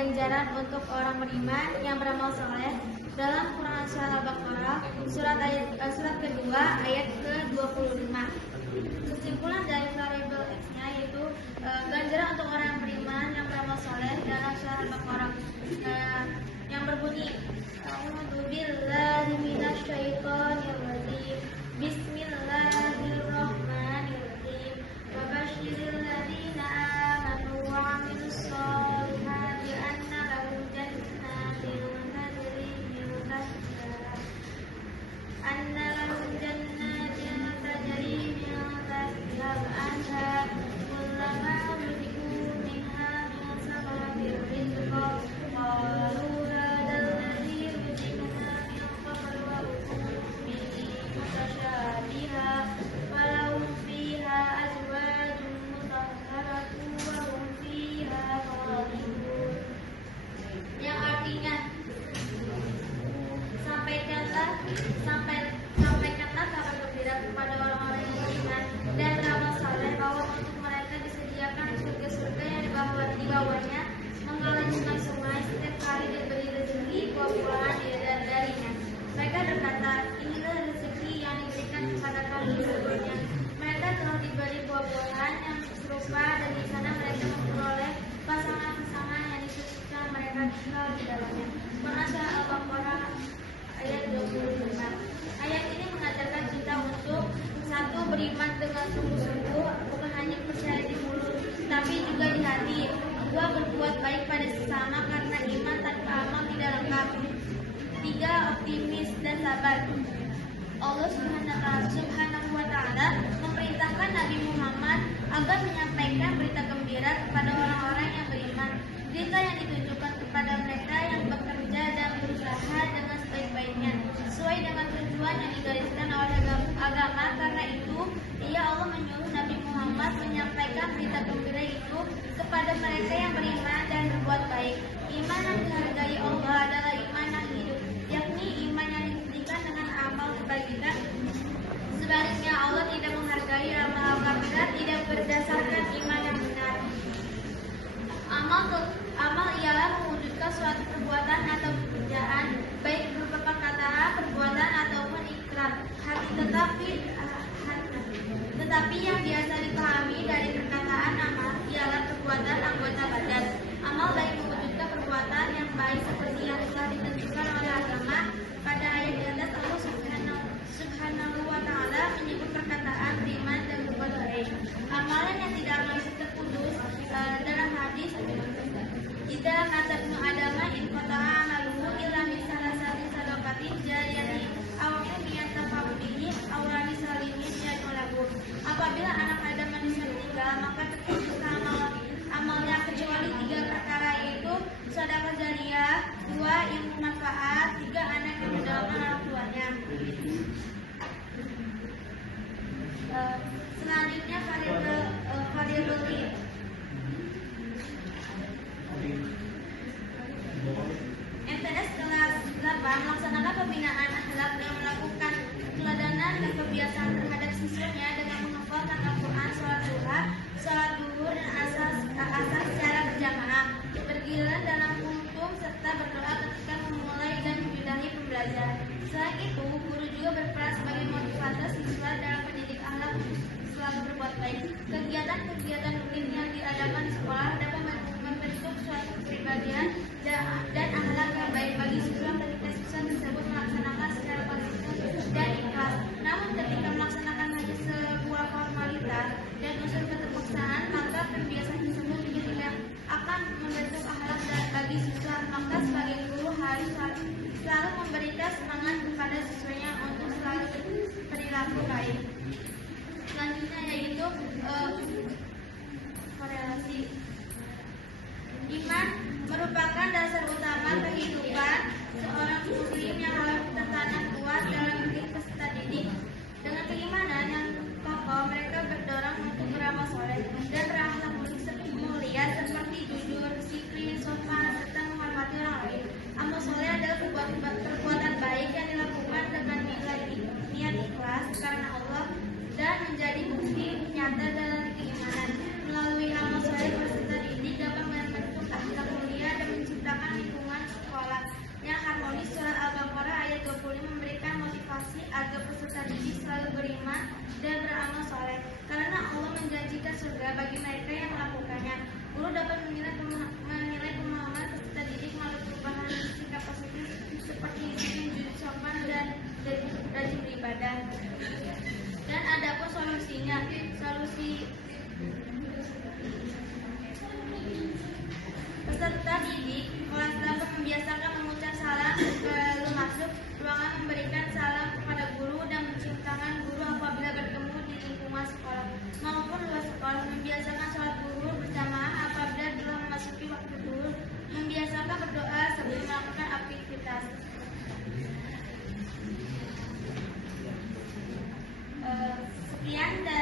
ganjaran untuk orang beriman yang beramal saleh dalam Quran Surah Al-Baqarah surat kedua ayat ke-25. Kesimpulan dari variabel X-nya yaitu ganjaran untuk orang beriman yang beramal saleh dalam Surah Al-Baqarah yang berbunyi A'udzubillahi minasyaitonirrajim. Bismillahirrahmanirrahim. Wabashiril ladzina amanu wa 'amilus sholihati anna lahum jannatin tajri min tahtiha al-anhar kullama ruziqu minha min samaratir rizqa qalu hadzal ladzi ruziqna min qablu wa bihi mutasyabiha wa lahum fiha azwajun mutahharatun wa hum fiha khalidun, yang artinya sampaikanlah kabar gembira kepada orang-orang yang beriman dan beramal saleh bahwa untuk mereka disediakan surga-surga yang di bawahnya mengalir sungai-sungai, setiap kali diberi rezeki buah-buahan darinya. Mereka berkata, inilah rezeki yang diberikan kepada kami sebelumnya. Mereka telah diberi buah-buahan yang serupa dan di sana mereka memperoleh pasangan-pasangan yang disukai mereka tinggal di dalamnya. Quran Surah Al-Baqarah ayat 25. Ayat ini mengajarkan kita untuk satu, beriman dengan sungguh-sungguh, bukan hanya percaya di mulut, tapi juga di hati. Dua, berbuat baik pada sesama karena iman tanpa amal tidak lengkap. Tiga, optimis dan sabar. Allah Subhanahu wa Ta'ala memerintahkan Nabi Muhammad agar menyampaikan berita gembira kepada orang-orang yang beriman. Berita yang ditujukan kepada mereka yang bekerja dan berusaha dengan sebaik-baiknya sesuai dengan tujuan yang digariskan oleh agama. Karena itu, Allah menyuruh Nabi Muhammad menyampaikan berita gembira itu kepada mereka yang beriman dan berbuat baik. Iman yang dihargai Allah adalah iman yang hidup, yakni iman yang dibuktikan dengan amal kebajikan. Sebaliknya, Allah tidak menghargai amal kafirat tidak berdasarkan iman yang benar. Amal ialah mewujudkan suatu perbuatan atau pekerjaan, baik berupa perkataan, perbuatan ataupun ikrar. Tetapi yang biasa dipahami dari perkataan amal ialah perbuatan anggota badan. Amal baik mewujudkan perbuatan yang baik seperti yang telah ditentukan oleh agama. Pada ayat di atas, Allah Subhanahu wa Ta'ala menyebut perkataan beriman dan berbuat baik. Amalan yang tidak mengikuti kudus dalam hadis Idza kata Ibnu Adam in qata'a amaluhu illa min salasati sadaqatin jariyatin aw ilmin yantafa'u bihi aw risalimin yad'u. Apabila anak Adam manusia meninggal, maka terputus amalnya kecuali tiga perkara, yaitu sedekah jariyah, dua ilmu manfaat, tiga anak yang mendoakan orang tuanya. Selanjutnya variabel MTS kelas 8 melaksanakan pembinaan akhlak dengan melakukan keteladanan dan kebiasaan terhadap siswanya dengan menghafalkan Al-Quran, sholat zuhur dan asar secara berjamaah, bergiliran dalam kuntum serta berdoa ketika memulai dan menyudahi pembelajaran. Selain itu, guru juga berperan sebagai motivator siswa dalam pendidik akhlak selalu berbuat baik. Kegiatan-kegiatan rutin yang diadakan di sekolah dapat membentuk suatu kepribadian dan akhlak yang baik bagi siswa ketika siswa tersebut melaksanakan secara konsisten dan ikhlas. Namun ketika melaksanakan hanya sebuah formalitas dan unsur keterpaksaan, maka kebiasaan tersebut juga tidak akan membentuk akhlak bagi siswa. Maka sebagai guru harus selalu memberikan semangat kepada siswanya untuk selalu berperilaku baik. Selanjutnya yaitu korelasi. Iman merupakan dasar utama kehidupan seorang muslim yang harus tertanam kuat dalam diri peserta didik. Dengan keimanan yang kokoh, mereka berdorong untuk beramal soleh dan berakhlak mulia seperti jujur, disiplin, sopan, serta menghormati orang lain. Amal soleh adalah perbuatan baik yang dilakukan dengan niat ikhlas karena Allah dan menjadi bukti nyata dalam keimanan. Melalui amal soleh peserta didik dapat membentuk akhlak mulia dan didik selalu beriman dan beramal soleh, karena Allah menjanjikan surga bagi mereka yang melakukannya. Guru dapat menilai pemahaman peserta didik melalui perubahan sikap positif seperti disiplin, jujur, sopan, dan rajin beribadah. Dan adapun solusinya, peserta didik kelas 8 membiasakan mengucap salam sebelum masuk ruangan, memberikan salam kepada guru dan mencium tangan guru apabila bertemu di lingkungan sekolah maupun luar sekolah, membiasakan sholat zuhur berjamaah apabila telah memasuki waktu zuhur, membiasakan berdoa sebelum melakukan aktivitas. Sekian dari